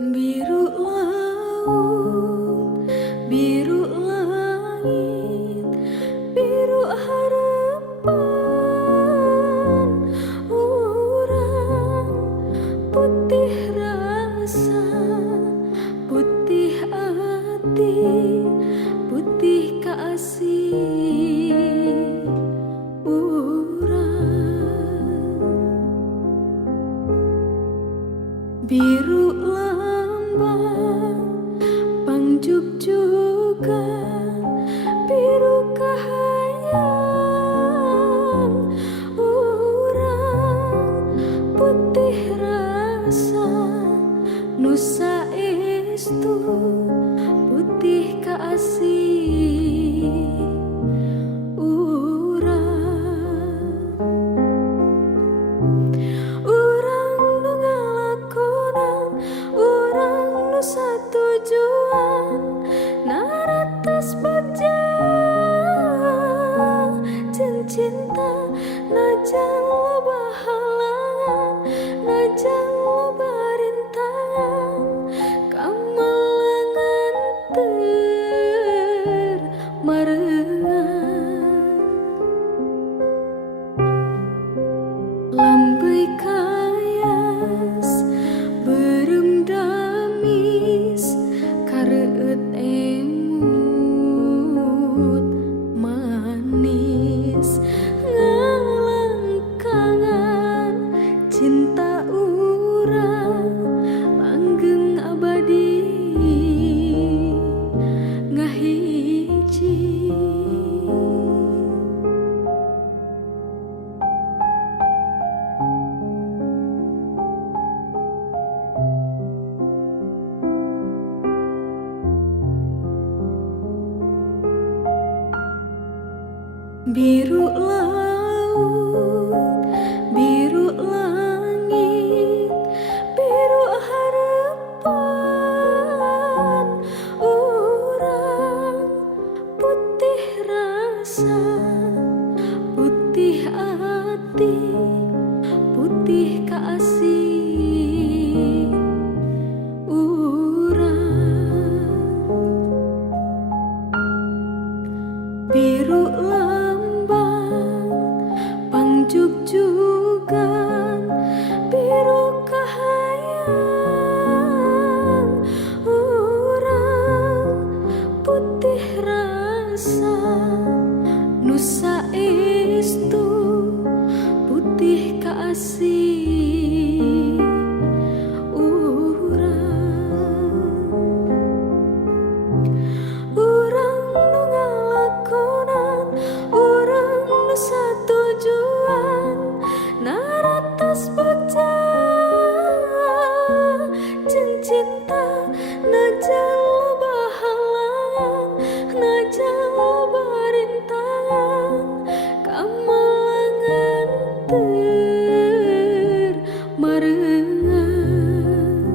Biru laut, biru langit, biru harapan orang, putih rasa, putih hati, putih kasih orang. Biru lambang pangjugjugan, biru kahayang orang, putih rasa nusa estu, putih kasih satujuan naratas baja cinta najan lo bahalangan najan lo barintangan kamalangan termarengan lambai kayas beremdamis kareut emut manis ngalangkangan cinta urang langgeng abadi ngahiji. Biru laut, biru langit, biru harapan orang, putih rasa, putih hati, putih kasih orang. Biru pangjugjugan, biru kahayang orang, putih rasa nusa estu, putih kasih urang nu ngalakonan urang nu satujuan naratas baja cinta najan lo bahalangan najan lo barintangan kamalangan termarengan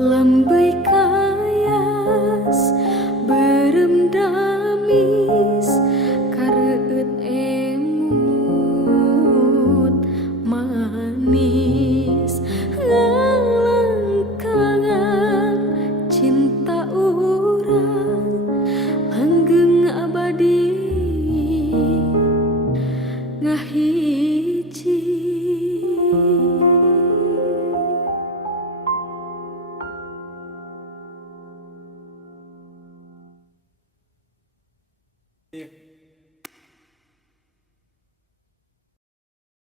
lambai kayas beremdamis kareut emut manis ngalangkangan cinta urang langgeng abadi ngahiji. Iya.